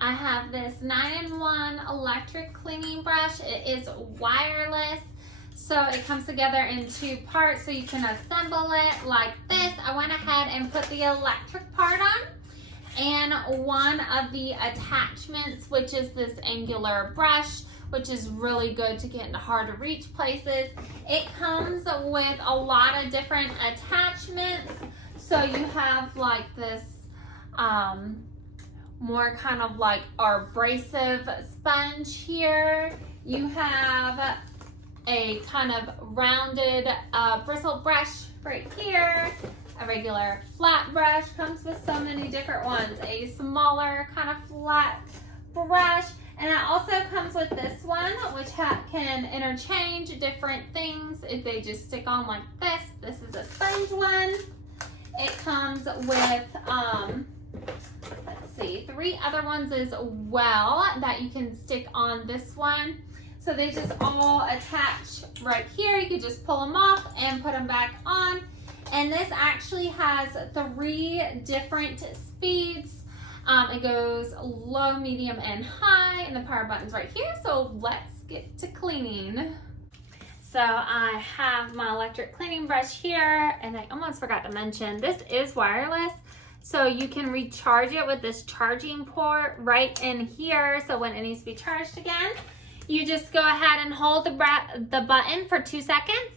I have this 9-in-1 electric cleaning brush. It is wireless, so it comes together in 2 parts, so you can assemble it like this. I went ahead and put the electric part on, and one of the attachments, which is this angular brush, which is really good to get into hard to reach places. It comes with a lot of different attachments. So you have like this more kind of like abrasive sponge here. You have a kind of rounded bristle brush right here. A regular flat brush comes with so many different ones. A smaller kind of flat brush. And it also comes with this one, which can interchange different things if they just stick on like this. This is a sponge one. It comes with, let's see, 3 other ones as well that you can stick on this one. So they just all attach right here. You could just pull them off and put them back on. And this actually has 3 different speeds. It goes low, medium, and high, and the power button's right here. So let's get to cleaning. So I have my electric cleaning brush here, and I almost forgot to mention, this is wireless. So you can recharge it with this charging port right in here. So when it needs to be charged again, you just go ahead and hold the button for 2 seconds.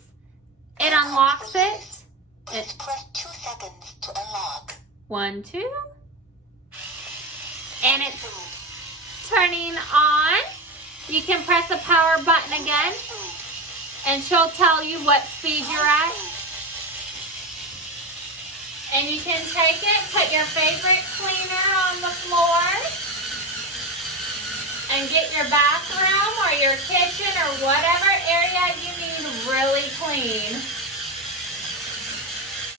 It unlocks it. Please press 2 seconds to unlock. 1, 2. And it's turning on. You can press the power button again, and she'll tell you what speed you're at. And you can take it, put your favorite cleaner on the floor, and get your bathroom or your kitchen or whatever area you need really clean.